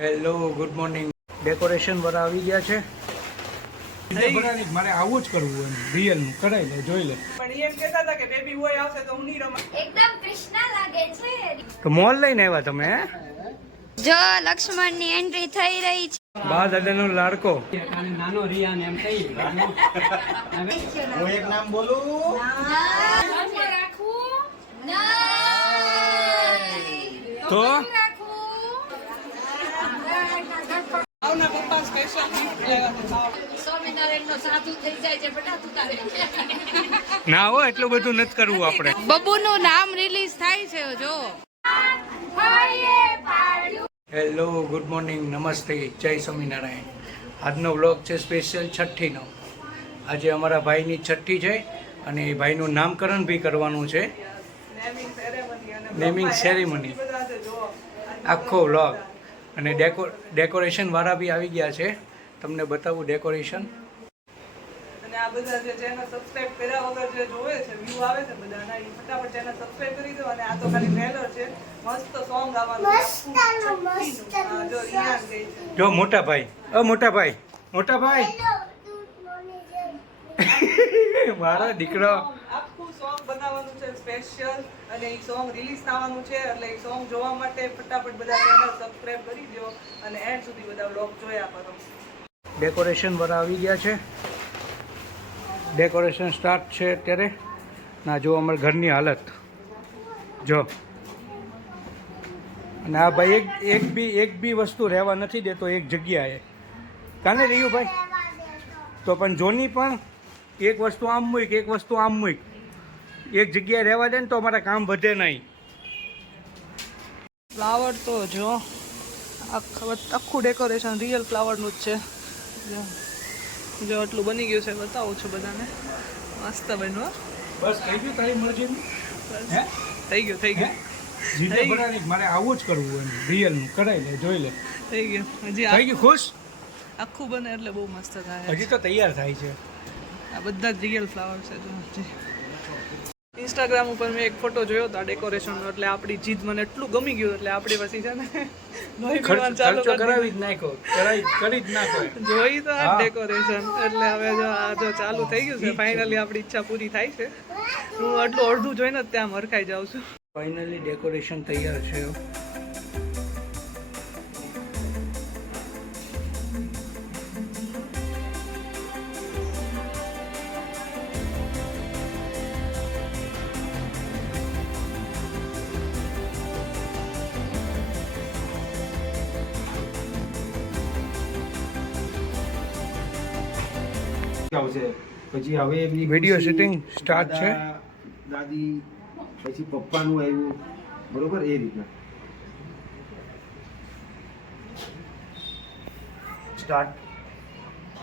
Hello good morning. Decoration વાળા આવી ગયા છે. મારે આવું જ કરવું એમ રિયલ નું કરાવી લે જોઈ લે. પણ એમ કહેતા હતા કે બેબી બોય આવશે તો હું નહીં રમા. એકદમ કૃષ્ણ લાગે છે. તો મોલ લઈને આવ્યા તમે હે? જો લક્ષ્મણ ની એન્ટ્રી થઈ રહી છે. બા દાદાનો લાડકો. નાનો રિયાન એમ કહી હું એક નામ બોલું. તો આવના પપ્પા સ્પેશિયલ ગિફ્ટ લાવ્યા છે. સ્વામિનારાયણ સાધુ થઈ જાય છે બેટા તું તારે. ના હો એટલું બધું નથી કરવું આપણે. બબુ નું નામ રિલીઝ થાય છે જો. હેલો ગુડ મોર્નિંગ નમસ્તે જય સ્વામિનારાયણ. આજનો વ્લોગ છે સ્પેશિયલ છઠ્ઠીનો. આજે અમારા ભાઈની છઠ્ઠી છે અને એ ભાઈનું નામકરણ બી કરવાનું છે. નેમિંગ સેરેમની બધા છે જો. આખો વ્લોગ અને ડેકોરેશન વાળા બી આવી ગયા છે. તમને બતાવું ડેકોરેશન. અને આ બધા જે ચેનલ સબસ્ક્રાઇબ કર્યા વગર જે જોવે છે વ્યૂ આવે છે બધાના એ ફટાફટ ચેનલ સબસ્ક્રાઇબ કરી દો. અને આ તો ખાલી ટ્રેલર છે. મસ્ત સોંગ આવવાનું છે. હા, જો રિયાન ગઈ છે. જો મોટા ભાઈ મોટા ભાઈ મોટા ભાઈ મારો દીકરો. આખું સોંગ બનાવવાનું છે સ્પેશિયલ અને એ સોંગ રિલીઝ થવાનું છે એટલે એ સોંગ જોવા માટે ફટાફટ બધા ચેનલ સબસ્ક્રાઇબ કરી દો અને એન્ડ સુધી બધા વ્લોગ જોયા કરો. ડેકોરેશન વાળા આવી ગયા છે. ડેકોરેશન સ્ટાર્ટ છે અત્યારે. ના જો અમારા ઘરની હાલત જો. અને આ ભાઈ એક બી વસ્તુ રહેવા નથી દેતો એક જગ્યાએ. કાને રહ્યું ભાઈ? તો પણ જોની પણ એક વસ્તુ આમ મૂક એક વસ્તુ આમ મૂક. એક જગ્યાએ રહેવા દે ને તો અમારા કામ વધે નહીં. ફ્લાવર તો જો આખું ડેકોરેશન રિયલ ફ્લાવરનું જ છે. જો આટલું બની ગયું છે બતાવું છું બધાને. મસ્ત બન્યું. બસ થઈ ગયું તારી મરજીનું. હે થઈ ગયું થઈ ગયું જીજે બનાવી મારે આવું જ કરવું એમ રિયલ નું કરાવી લે જોઈ લે. થઈ ગયું. હજી થઈ ગયું ખુશ? આખું બને એટલે બહુ મસ્ત થાય. હજી તો તૈયાર થાય છે. આ બધા જ રિયલ ફ્લાવર છે જો. ઇન્સ્ટાગ્રામ ઉપર મેં એક ફોટો જોયો હતો ડેકોરેશનનો એટલે આપણી ચીજ મને એટલું ગમી ગયું એટલે આપણી પછી છે ને લોહી પીવાનું ચાલુ ખર્ચો કરી કરાવી જ નાખો કરી જ નાખો. જોઈ તો આ હા. ડેકોરેશન એટલે હવે જો આ જો ચાલુ થઈ ગયું છે ફાઇનલી આપણી ઈચ્છા પૂરી થાય છે. હું આટલું અડધું જોઈને જ ત્યાં મરખાઈ જાઉં છું. ફાઇનલી ડેકોરેશન તૈયાર છે. આવશે પછી હવે એમની વિડીયો ખુશી, શૂટિંગ સ્ટાર્ટ છે. દાદી પછી પપ્પાનું આવ્યું બરોબર એ રીતના સ્ટાર્ટ.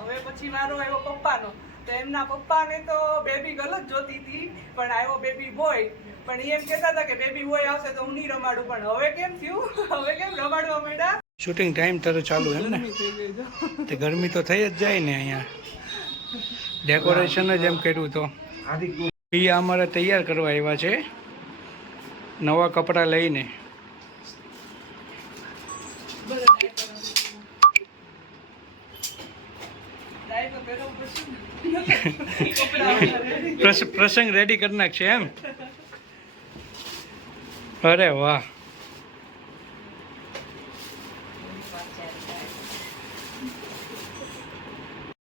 હવે પછી મારો આવ્યો પપ્પાનો તો એમના પપ્પાને તો બેબી ગર્લ જ જોતી હતી પણ આવ્યો બેબી બોય. પણ એ એમ કહેતા હતા કે બેબી બોય આવશે તો હું નહીં રમાડું. પણ હવે કેમ થયું? હવે કેમ રમાડવા માંડ્યા? શૂટિંગ ટાઈમ તરત ચાલુ એમ ને. ગરમી થઈ ગઈ જો. તે ગરમી તો થઈ જ જાય ને અહીંયા. ડેકોરેશન જ એમ કર્યું તો હાર્દિક એ અમારે તૈયાર કરવા આવ્યા છે નવા કપડાં લઈને. ડાયપર પહેરવું પડશે ને. પ્રસંગ રેડી કરી નાખશે એમ. અરે વાહ.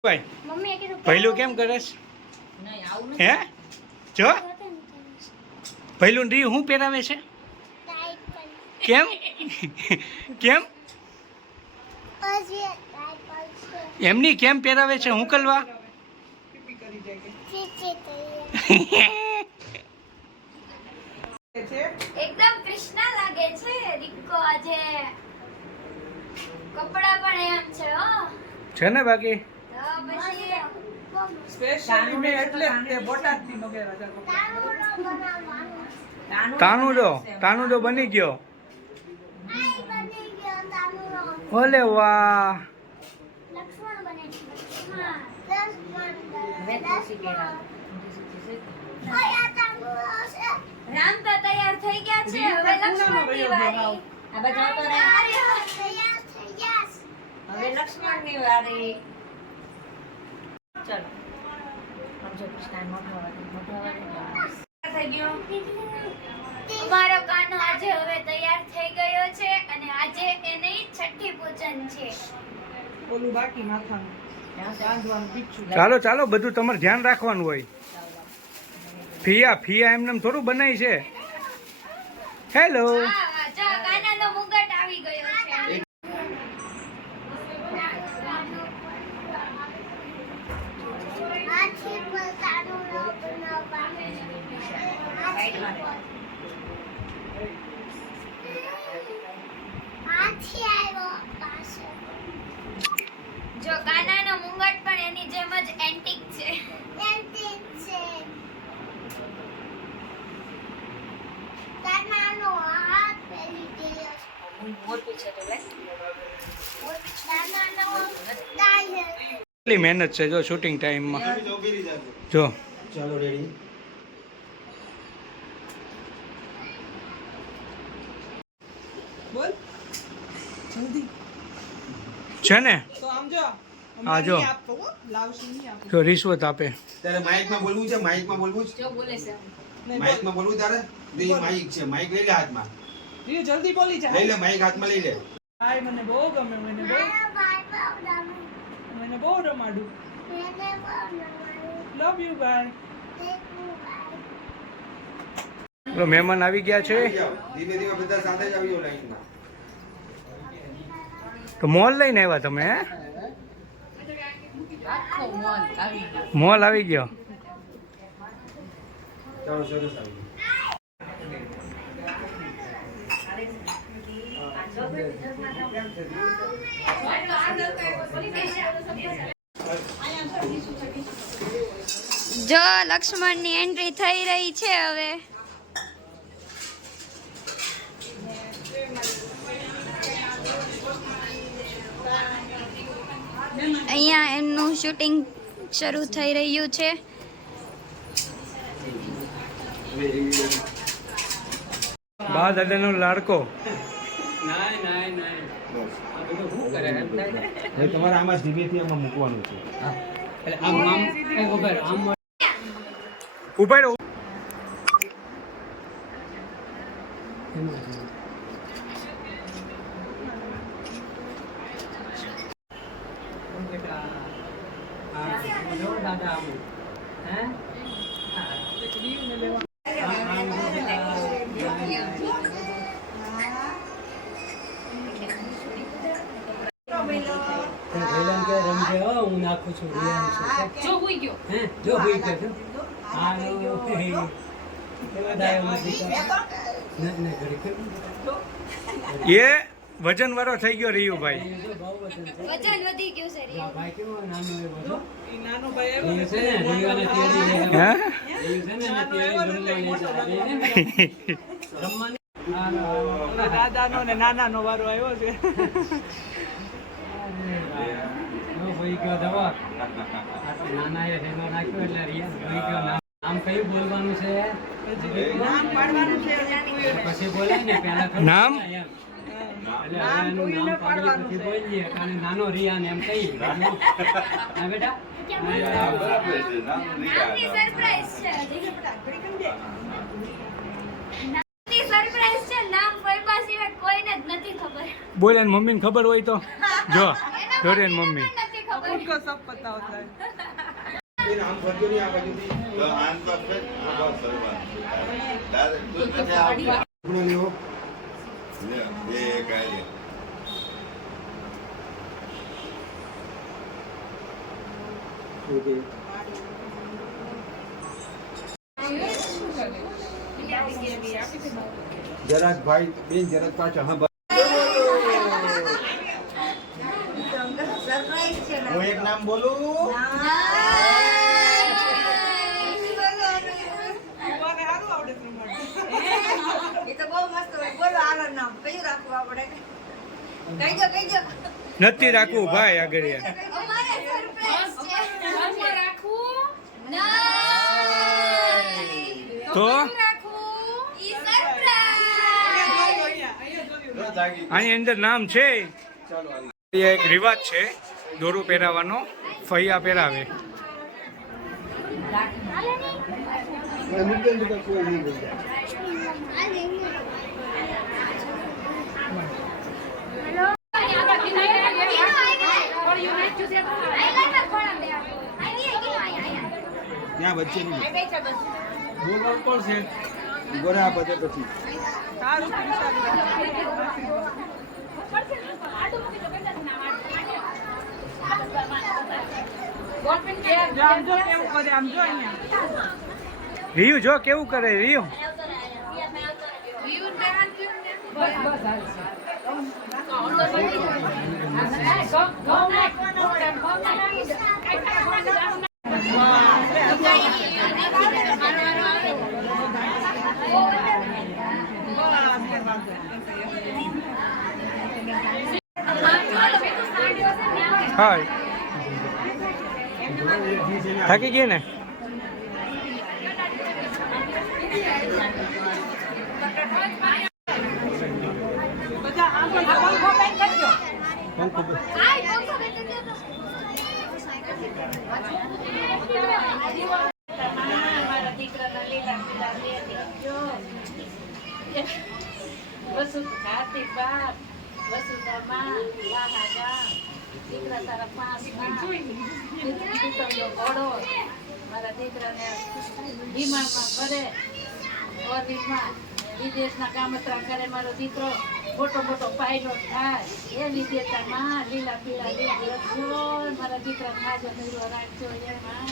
ભાઈ મમ્મીએ કીધું પહેલું કેમ કરેશ? હે જો પહેલું રી હું પહેરાવે છે કેમ કેમ એમની કેમ પહેરાવે છે હું કલવા? પીપી કરી જાય છે. એકદમ કૃષ્ણ લાગે છે રિક્કો આજે. કપડા પણ એમ છે હો. છે ને બાકી તો પછી સ્પેશિયલી મેં એટલે તે બોટાદથી મંગાવ્યા હતા કપડાં. તાનું જો બની ગયો. ઓલે વાહ. રામ તો તૈયાર થઈ ગયા છે. હવે લક્ષ્મણ ની વારી. આ બધા તો કૃષ્ણની વારી ચલો સમજો કૃષ્ણ મોઢાવાળી થઈ ગયો અમારો કાનો આજે હવે તૈયાર થઈ ગયો છે અને આજે એની છઠ્ઠી પૂજન છે. ઓલું બાકી માથાનું બાંધવાનું પીછું. ચાલો ચાલો, બધું તમારે ધ્યાન રાખવાનું હોય. ફિયા એમને થોડું બનાવી છે. હેલો. હા, જો કાનાનો મુગટ આવી ગયો છે. જો કાનાનો મુંગટ પણ એની જેમ જ એન્ટિક છે. કાનાનો હાથ પેલી ગયો મોટું છે તો લે કાનાનો ડાયર કેટલી મહેનત છે જો શૂટિંગ ટાઈમમાં. જો ચાલો રેડી. બોલ જલ્દી. છે ને, તો આમ જો હા, જો. નહીં આપતો હો, લાવશું નહીં આપતો. જો રિશ્વત આપે. તારે માઇકમાં બોલવું છે, માઇકમાં બોલવું છે, જો બોલે છે નહીં, માઇકમાં બોલવું તારે. તો એ માઇક છે, માઇક લઈ લે હાથમાં. બોલ. જલ્દી બોલી જા. લઈ લે માઇક હાથમાં લઈ લે. ભાઈ મને બહુ ગમે, મને બહુ રમાડું. લવ યુ ભાઈ. તો મહેમાન આવી ગયા છે. આવી જાઓ. ધીમે ધીમે બધા સાથે જ આવી જાઓ લાઈનમાં. તો મોલ લઈને આવ્યા તમે? હે, આખો મોલ આવી ગયો મોલ આવી ગયો. ચાલો સરસ આવી જો લક્ષ્મણની એન્ટ્રી થઈ રહી છે હવે. અહીંયા એમનું શૂટિંગ શરૂ થઈ રહ્યું છે. બા દાદાનો લાડકો. નાય નાય નાય આ બધું શું કરે એમ થાય ને? હવે તમારે આમાં ધીમેથી આમાં મૂકવાનું છે. એટલે આમ આમ એ વગર આમ ઉભા રહો. જો દાદા આમ હે વેલન કે રમજે હો હું નાખું છું રિયાન છું જો હોઈ ગયો હે જો ભઈ કે છો હાલો એવા દાયો નથી ને ને ઘડી કર એ વજન વાળો થઈ ગયો રીયુભાઈ. જો બહુ વચન છે વજન વધી ગયું છે આ ભાઈ કેવો નાનો એવો છો ઈ નાનો ભાઈ એ આવ્યો છે ને રીવાને તેડી હે, એ છે ને નાનો આવ્યો ને એટલે મોટો રમવાની ઓલા દાદાનો ને નાનાનો વારો આવ્યો છે. નો ભાઈ કયો દવા નાના એ હેલો નાખ્યો એટલે રિયા ભાઈ કયો નામ કયું બોલવાનું છે નામ પાડવાનું છે પછી બોલાય ને પહેલા ખબર નામ? પડે એમ. એટલે નામ હવે એનું કોઈને નામ પાડીએ પાડવાનું પછી છે. બોલીએ કારણ નાનો રિયાન એમ કહી હા બેટા નામની સરપ્રાઈઝ છે. નામની સરપ્રાઈઝ છે. નામ કોઈ સિવાય કોઈને જ નથી ખબર. બોલ એને મમ્મીને ખબર હોય તો જો જોડે એને મમ્મી. નથી ખબર. उनको सब पता होता है. એ આમ ફરજો નહીં આ બાજુથી. ઢોકળો લેવો. ઓકે. જરાક ભાઈ બેન જરાક પાછા હા હું એક નામ બોલું. યુવાને સારું આવડે છે રમાડવું. એ તો બહુ મસ્ત હોય બોલો આનું નામ કયું રાખવું આપણે કહી દો નથી રાખવું ભાઈ આગળ. અમારે સરપ્રાઈઝ છે. રાખવું નહીં. તો રાખવું. ઈ સરપ્રાઈઝ. અહીંયા જોયું. આની અંદર નામ છે. એ એક રિવાજ છે દોરું પહેરાવાનો ફૈયા પહેરાવે. મૂકેલ તો કોઈ નહીં બોલતા. ત્યાં વચ્ચે નહીં બોલવાનું કોણ છે? ગોરા બધે પછી સારું આમ જો કેવું કરે આમ જો અહીંયા રિયુ જો કેવું કરે રિયુ. હા થાકી ગઈ ને. વિદેશના કામતરા કરે મારો દીકરો મોટો મોટો પાયલોટ થાય એ વિદેશમાં લીલા પીળા લીલા રાખજો મારા દીકરા ખાજો નીરો રાખજો એમાં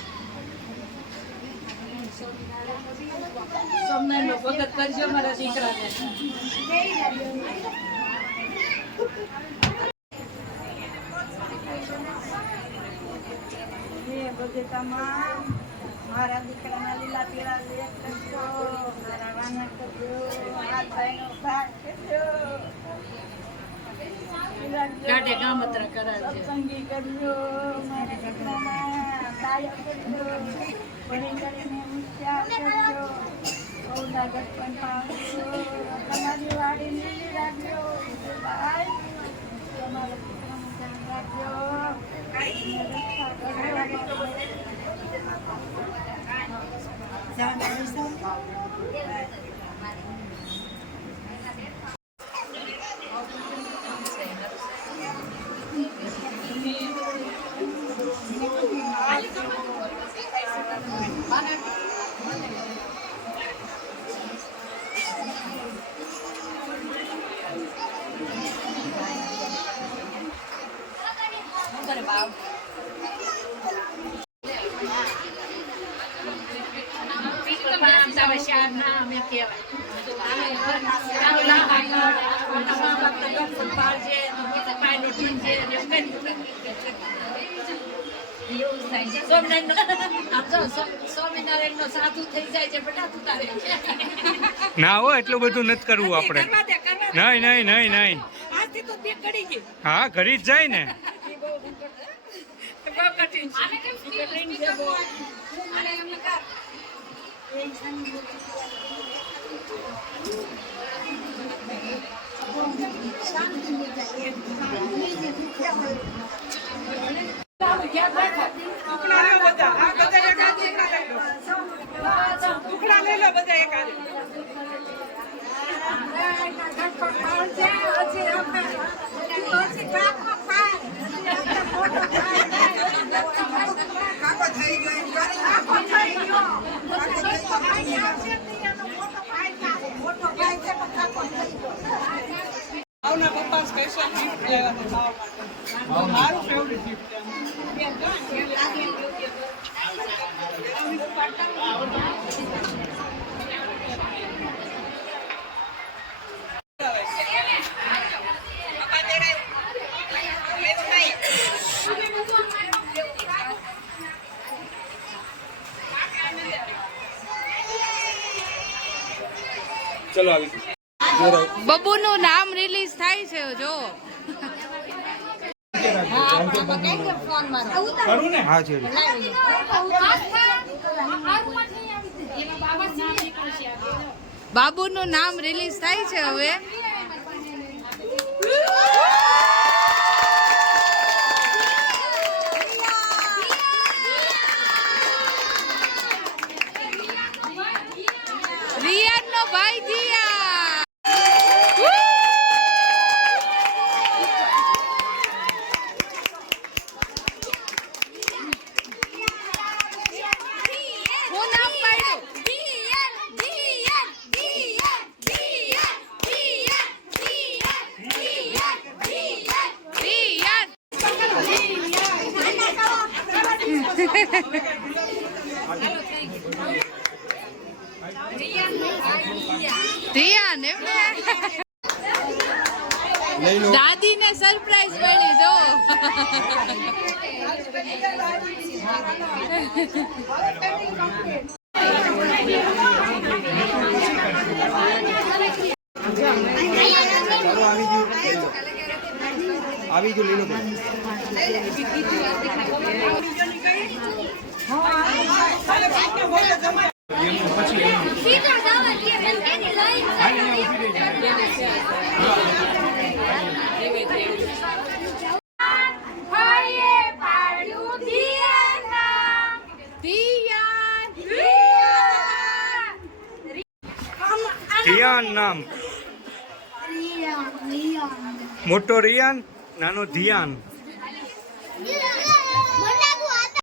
સોમનાથનો ભગત કરજો મારા દીકરાને. મારા દીકરાના લીલા પીળા લેખ કરજો, મારા વાના કરજો, હાથ ભાઈનો ભાગ કરજો, ગાડે કામતરા કરાવજો. સંગી કરજો, મારા દીકરાના કાયો કરજો, ભણી કરીને હોશિયાર કરજો, ઓલા ગટપણ પાવજો, તમારી વાડી લીલી રાખજો, ભાઈ તમારા દીકરાનું ધ્યાન રાખજો, રક્ષા કરજો. સ્વામિનારાયણ નો સાધુ થઈ જાય છે બેટા તું તારે ના હો એટલું બધું નથી કરવું આપણે. નહીં નહીં નહીં નહીં આજથી તો તે કરી ગઈ હા ઘડી જ જાય ને. બહુ કઠિન છે બહુ. ટુકડા લઈ લો બધા એકાદ. ભાવના પપ્પા સ્પેશિયલ ગિફ્ટ લેવા છે ભાવ માટે. મારું ફેવરિટ ગિફ્ટ છે. ચલો આવી બબુનું નામ રિલીઝ થાય છે જો. કરું ને. હા છે બાબુનું નામ રિલીઝ થાય છે હવે. રિયાન એમને દાદીને સરપ્રાઈઝ મળી જો આવી ગયું લીલો સીધો જવા દે એની લાઈન ભાઈએ પાડ્યું ધ્યાન નામ મોટો રિયાન નાનો ધ્યાન